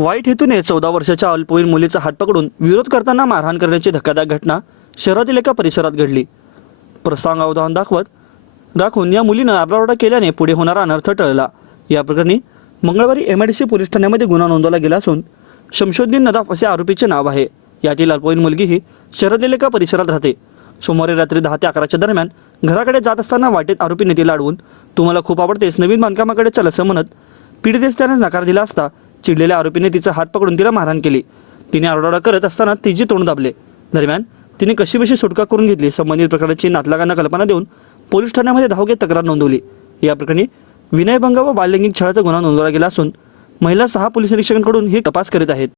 वाईट हेतूने 14 वर्षाच्या अल्पवयीन मुलीचा हात पकडून विरोध करताना मारहाण करण्याची धक्कादायक घटना शहरातील एका परिसरात घडली। प्रसंग अवधान दाखवून या मुलीनं आरडाओरडा केल्याने पुढे होणारा अनर्थ टळला। या प्रकरणी मंगळवारी MIDC पोलीस ठाण्यामध्ये गुन्हा नोंदवला गेला असून शमशुद्दीन नदाफ असे आरोपीचे नाव आहे। यातील अल्पवयीन मुलगी ही शहरातील एका परिसरात राहते। सोमवारी रात्री 10 ते 11च्या दरम्यान घराकडे जात असताना वाटेत आरोपीने तिला अडवून तुम्हाला खूप आवडतेस, नवीन बांधकामाकडे चल असं म्हणत पीडितेस त्याने नकार दिला असता चिडलेल्या आरोपीने तिचा हात पकडून तिला मारहाण केली। तिने आरडाओरडा करत असताना तिचे तोंड दाबले। दरम्यान तिने कशीबशी सुटका करून घेतली। संबंधित प्रकाराची नातलगांना कल्पना देऊन पोलीस ठाण्यामध्ये धाव घेत तक्रार नोंदवली। या प्रकरणी विनयभंग व बाललैंगिक छळाचा गुन्हा नोंदवला गेला असून महिला 6 पोलीस निरीक्षकांकडून ही तपास करीत आहेत।